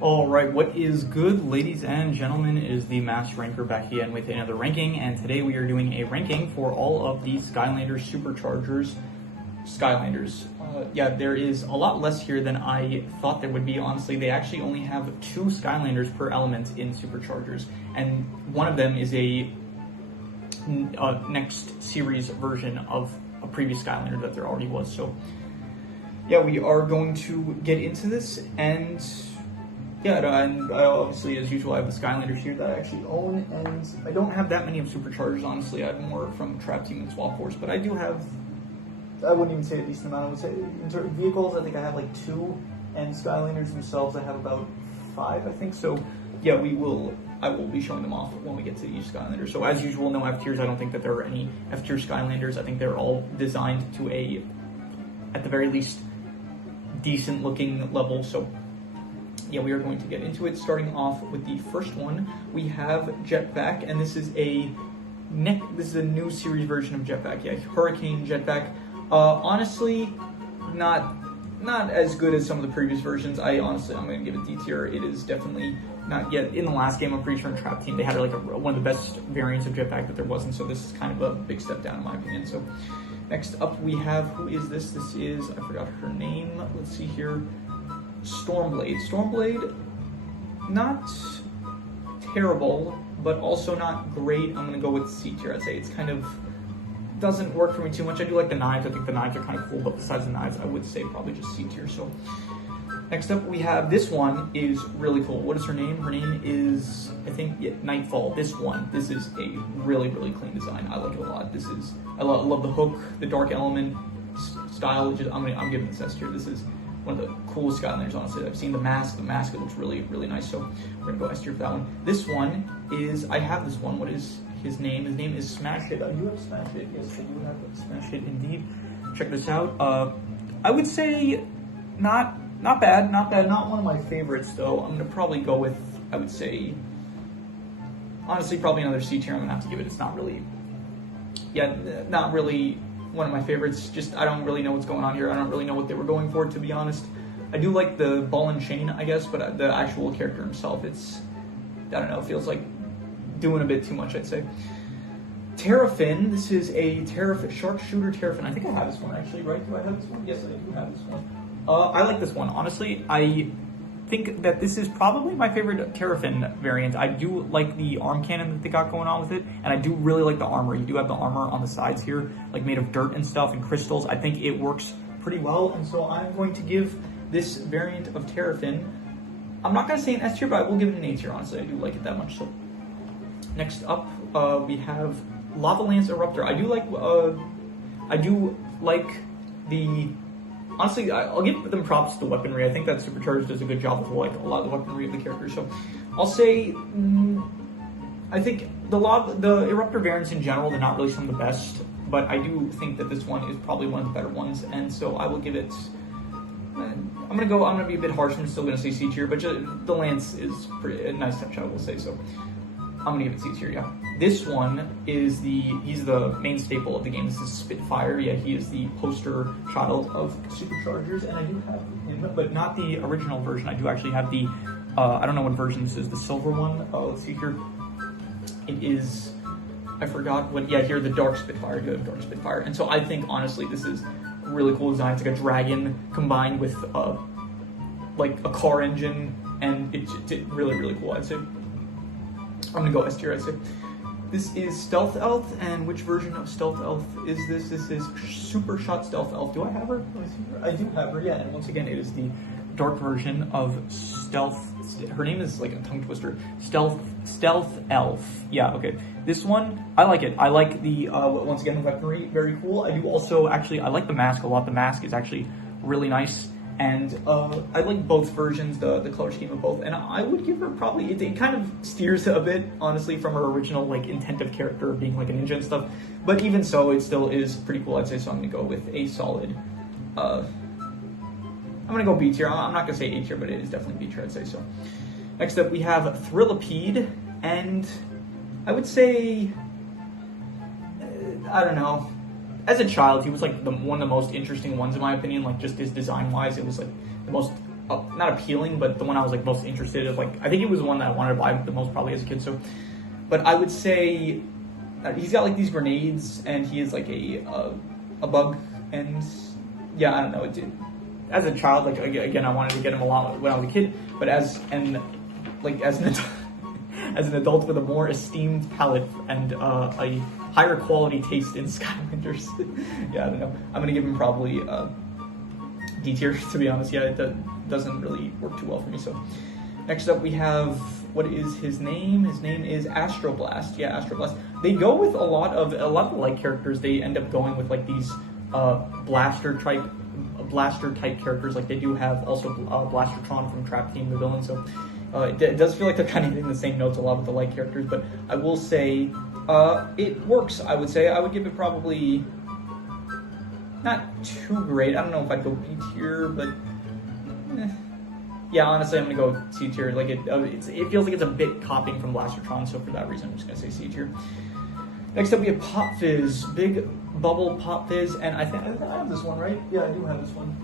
Alright, what is good, ladies and gentlemen? It is the Master Ranker back again with another ranking, and today we are doing a ranking for all of the Skylanders Superchargers Skylanders. Yeah, there is a lot less here than I thought there would be, honestly. They actually only have 2 Skylanders per element in Superchargers, and one of them is a next series version of a previous Skylander that there already was. So, yeah, we are going to get into this, and yeah, and obviously, as usual, I have the Skylanders here that I actually own, and I don't have that many of Superchargers, honestly. I have more from Trap Team and Swap Force, but I do have, I wouldn't even say a decent amount. I would say, in terms of vehicles, I think I have like 2, and Skylanders themselves, I have about 5, I think. So, yeah, I will be showing them off when we get to each Skylander. So, as usual, no F tiers. I don't think that there are any F tier Skylanders. I think they're all designed to a, at the very least, decent looking level. So, yeah, we are going to get into it. Starting off with the first one, we have Jetpack, and this is a new series version of Jetpack. Yeah, Hurricane Jetpack. Honestly, not as good as some of the previous versions. I'm going to give it D tier. It is definitely not yet. In the last game, I'm pretty sure in Trap Team they had like one of the best variants of Jetpack that there was, and so this is kind of a big step down in my opinion. So next up we have, who is this? This is, I forgot her name. Let's see here. Stormblade. Stormblade, not terrible, but also not great. I'm going to go with C tier. I'd say it's kind of doesn't work for me too much. I do like the knives. I think the knives are kind of cool, but besides the knives, I would say probably just C tier. So next up, we have this one is really cool. What is her name? Her name is, I think, Nightfall. This is a really, really clean design. I like it a lot. I love the hook, the dark element style. I'm giving this S tier. This is one of the coolest Skylanders, honestly. I've seen the mask. The mask, it looks really, really nice. So we're gonna go S tier for that one. This one is, I have this one. What is his name? His name is Smash It. I do have Smash It. Yes, I do have Smash It indeed. Check this out. I would say not bad. Not one of my favorites though. I'm gonna probably go with, I would say, honestly, probably another C tier. I'm gonna have to give it. It's not really, not really one of my favorites. Just, I don't really know what's going on here. I don't really know what they were going for, to be honest. I do like the ball and chain, I guess, but the actual character himself, I don't know, feels like doing a bit too much, I'd say. Terrafin, this is a sharpshooter Terrafin. I think I have this one, actually, right? Do I have this one? Yes, I do have this one. I like this one. Honestly, I think that this is probably my favorite Terrafin variant. I do like the arm cannon that they got going on with it, and I do really like the armor. You do have the armor on the sides here, like made of dirt and stuff and crystals. I think it works pretty well, and so I'm going to give this variant of Terrafin, I'm not going to say an S tier, but I will give it an A tier, honestly. I do like it that much. So next up, we have Lava Lance Eruptor. I do like the, honestly, I'll give them props to the weaponry. I think that Superchargers does a good job with like a lot of the weaponry of the characters. So I'll say, I think the Eruptor variants in general, they're not really some of the best, but I do think that this one is probably one of the better ones, and so I will give it, I'm gonna be a bit harsh. I'm still gonna say C tier, but the Lance is a nice touch, I will say. So I'm gonna give it C tier. Yeah. This one is he's the main staple of the game. This is Spitfire. Yeah, he is the poster child of Superchargers, and I do have him, but not the original version. I do actually have the, I don't know what version this is, the silver one. Let's see here. It is, I forgot what, yeah, here, the Dark Spitfire. I do have Dark Spitfire. And so I think, honestly, this is a really cool design. It's like a dragon combined with, like a car engine, and it's really, really cool, I'd say. I'm gonna go S tier, I'd say. This is Stealth Elf, and which version of Stealth Elf is this? This is Super Shot Stealth Elf. Do I have her? I do have her, yeah, and once again, it is the dark version of Stealth. Her name is like a tongue twister. Stealth Elf. Yeah, okay. This one, I like it. I like the, once again, the weaponry, very cool. I do also, actually, I like the mask a lot. The mask is actually really nice. And I like both versions, the color scheme of both, and I would give her probably, it kind of steers a bit, honestly, from her original like intent of character of being like a ninja and stuff, but even so, it still is pretty cool, I'd say. So I'm gonna go with a solid, I'm gonna go B tier. I'm not gonna say A tier, but it is definitely B tier, I'd say. So next up we have Thrillipede, and I would say, I don't know, as a child, he was like one of the most interesting ones in my opinion. Like just his design wise, it was like the most not appealing, but the one I was like most interested in. Like, I think it was the one that I wanted to buy the most probably as a kid. So, but I would say he's got like these grenades, and he is like a bug, and yeah, I don't know. As a child, like again, I wanted to get him a lot when I was a kid, but as an adult, as an adult with a more esteemed palate and a higher quality taste in Skylanders, yeah, I don't know. I'm gonna give him probably D tier, to be honest. Yeah, it doesn't really work too well for me. So next up we have, what is his name? His name is Astroblast. Yeah, Astroblast. They go with a lot of the like characters. They end up going with like these blaster type characters. Like they do have also Blastertron from Trap Team, the villain. So it does feel like they're kind of hitting the same notes a lot with the like characters. But I will say it works. I would say I would give it probably not too great. I don't know if I'd go B tier, but yeah, honestly, I'm gonna go C tier. Like it feels like it's a bit copying from Blastertron. So for that reason, I'm just gonna say C tier. Next up, we have Pop Fizz, Big Bubble Pop Fizz, and I think I have this one, right? Yeah, I do have this one.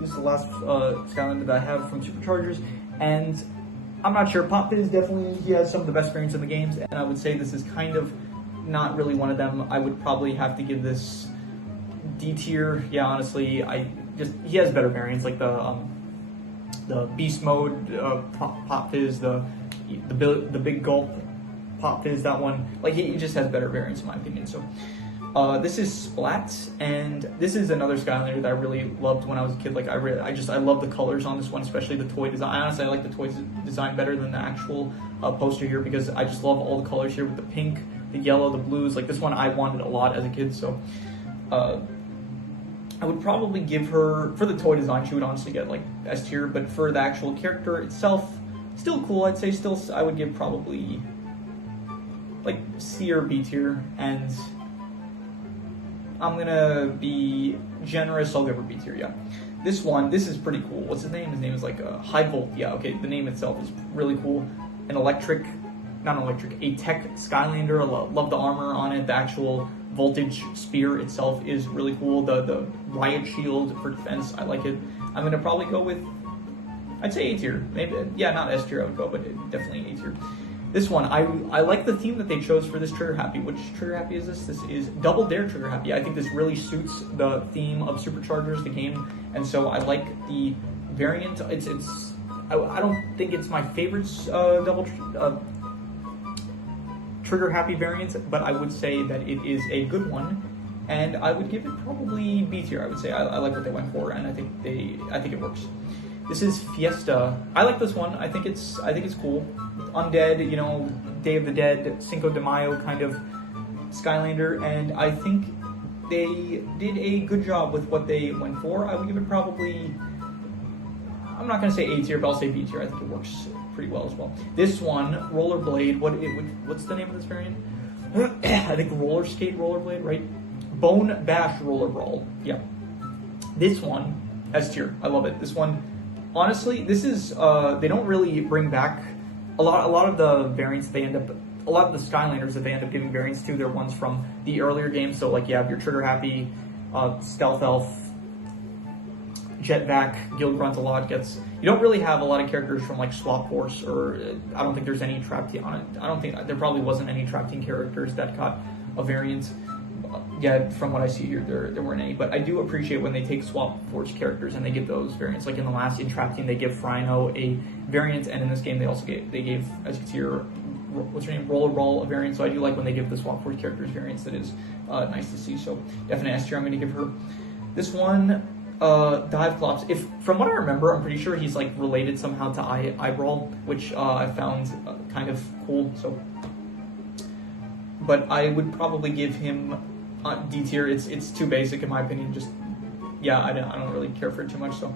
This is the last Skylander that I have from Superchargers, and I'm not sure. Pop Fizz definitely, he has some of the best variants in the games, and I would say this is kind of not really one of them. I would probably have to give this D tier. Yeah, honestly, he has better variants, like the Beast Mode Pop Fizz, the Big Gulp Pop Fizz, that one. Like he just has better variants in my opinion. So this is Splat, and this is another Skylander that I really loved when I was a kid. Like I love the colors on this one, especially the toy design. Honestly, I like the toy design better than the actual poster here, because I just love all the colors here with the pink, the yellow, the blues. Like this one I wanted a lot as a kid. So I would probably give her, for the toy design, she would honestly get like S tier, but for the actual character itself, still cool. I'd say I would give probably like C or B tier, and I'm gonna be generous, I'll give her B tier, yeah. This is pretty cool. What's his name? His name is like High Volt. Yeah, okay, the name itself is really cool. A tech Skylander. I love the armor on it. The actual voltage spear itself is really cool. The riot shield for defense, I like it. I'm gonna probably go with, I'd say A tier. Maybe, yeah, not S tier I would go, but definitely A tier. This one, I like the theme that they chose for this Trigger Happy. Which Trigger Happy is this? This is Double Dare Trigger Happy. I think this really suits the theme of Superchargers, the game, and so I like the variant. I don't think it's my favorite Trigger Happy variant, but I would say that it is a good one, and I would give it probably B tier. I would say I like what they went for, and I think it works. This is Fiesta. I like this one. I think it's cool. Undead, Day of the Dead, Cinco de Mayo kind of Skylander, and I think they did a good job with what they went for. I would give it probably, I'm not going to say A tier, but I'll say B tier. I think it works pretty well as well. This one, Rollerblade, what's the name of this variant? I think Roller Skate Rollerblade, right? Bone Bash Roller Brawl. Yeah. This one, S tier. I love it. This one, honestly, this is, they don't really bring back a lot of the variants a lot of the Skylanders that they end up giving variants to, they're ones from the earlier games. So like you have your Trigger Happy, Stealth Elf, Jetvac, Guild Grunt a lot gets. You don't really have a lot of characters from like Swap Force, or I don't think there's any Trap Team on it. I don't think there probably wasn't any Trap Team characters that got a variant. Yeah, from what I see here, there weren't any. But I do appreciate when they take Swap Force characters and they give those variants. Like in the last Trap Team, they give Frino a variant, and in this game they also gave, as you can see here, what's her name, Roller Brawl a variant. So I do like when they give the Swap Force characters variants. That is nice to see. So definitely S tier. I'm going to give her. This one, Dive Clops. If from what I remember, I'm pretty sure he's like related somehow to Eyebrawl, which I found kind of cool. So, but I would probably give him D tier. It's too basic in my opinion. Just yeah, I don't really care for it too much. So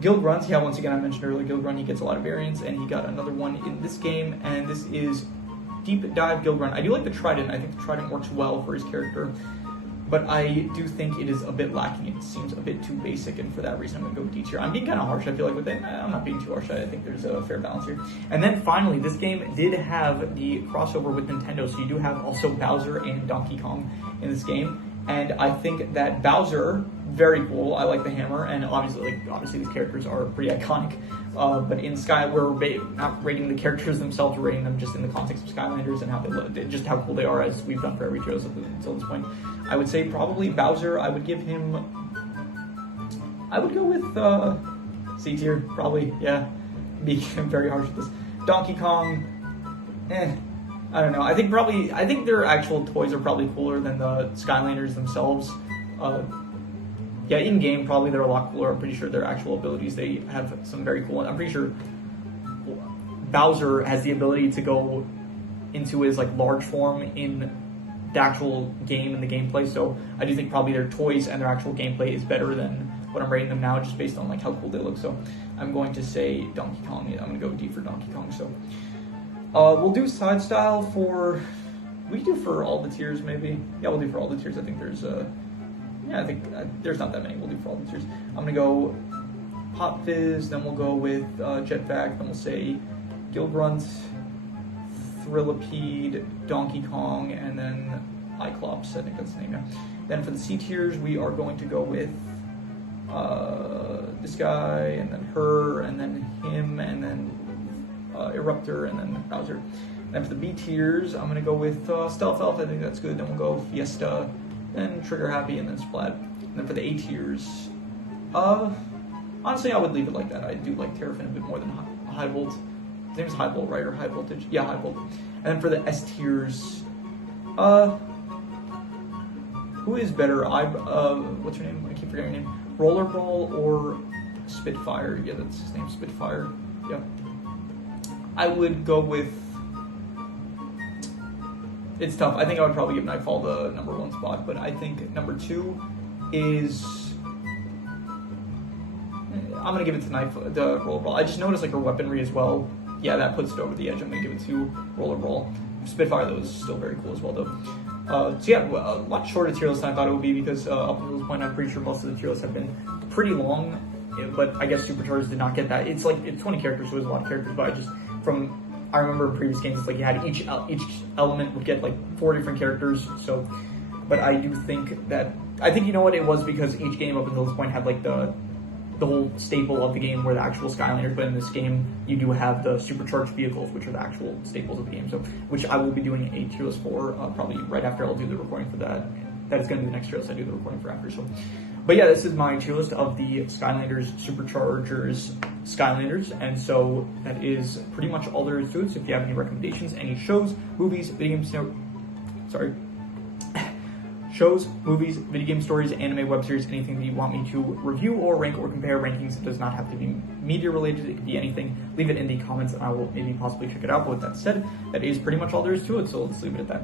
Guild Grunt, yeah, once again I mentioned earlier, Guild Grunt, he gets a lot of variants, and he got another one in this game, and this is Deep Dive Guild Grunt. I do like the Trident. I think the Trident works well for his character, but I do think it is a bit lacking. It seems a bit too basic, and for that reason I'm going to go D tier. I'm being kind of harsh, I feel like, with it. I'm not being too harsh. I think there's a fair balance here. And then finally, this game did have the crossover with Nintendo, so you do have also Bowser and Donkey Kong in this game. And I think that Bowser, very cool. I like the hammer, and obviously these characters are pretty iconic. But in Sky, we're not rating the characters themselves, we're rating them just in the context of Skylanders and how they look, just how cool they are, as we've done for every Trails until this point. I would say probably Bowser. I would go with C tier, probably. Yeah, being very harsh with this. Donkey Kong, I don't know. I think their actual toys are probably cooler than the Skylanders themselves. Yeah, in game probably they're a lot cooler. I'm pretty sure their actual abilities, they have some very cool. I'm pretty sure Bowser has the ability to go into his like large form in the actual game and the gameplay. So I do think probably their toys and their actual gameplay is better than what I'm rating them now, just based on like how cool they look. So I'm going to say Donkey Kong. I'm going to go D for Donkey Kong. So we'll do side style for. We can do for all the tiers maybe. Yeah, we'll do for all the tiers. I think there's I think there's not that many. We'll do for all the tiers. I'm gonna go Pop Fizz, then we'll go with Jetpack, then we'll say Gilgrunt, Thrillipede, Donkey Kong, and then Cyclops. I think that's the name. Yeah. Then for the C tiers, we are going to go with this guy, and then her, and then him, and then Eruptor, and then Bowser. And then for the B tiers, I'm gonna go with Stealth Elf. I think that's good. Then we'll go Fiesta, then Trigger Happy, and then Splat. And then for the A tiers, honestly, I would leave it like that. I do like Terrafin a bit more than High Volt. His name is High Volt, right? Or High Voltage? Yeah, High Volt. And then for the S tiers, who is better? What's her name? I keep forgetting her name. Rollerball or Spitfire? Yeah, that's his name, Spitfire. Yeah. I would go with. It's tough. I think I would probably give Nightfall the number 1 spot, but I think number 2 is. I'm gonna give it to the Rollerball. I just noticed like her weaponry as well. Yeah, that puts it over the edge. I'm gonna give it to Rollerball. Spitfire though is still very cool as well though. So yeah, a lot shorter tier list than I thought it would be, because up until this point, I'm pretty sure most of the tier lists have been pretty long. But I guess Superchargers did not get that. It's 20 characters, so there's a lot of characters. But I remember in previous games, it's like you had each element would get like 4 different characters. So, but I do think that you know what it was, because each game up until this point had like the whole staple of the game were the actual Skylanders, but in this game you do have the supercharged vehicles, which are the actual staples of the game. So, which I will be doing a tier list for probably right after I'll do the recording for that. That is going to be the next tier list I do the recording for after. So, but yeah, this is my tier list of the Skylanders Superchargers Skylanders, and so that is pretty much all there is to it. So if you have any recommendations, any shows, movies, video games, shows, movies, video game stories, anime, web series, anything that you want me to review or rank or compare rankings. It does not have to be media related. It could be anything. Leave it in the comments and I will maybe possibly check it out. But with that said, that is pretty much all there is to it. So let's leave it at that.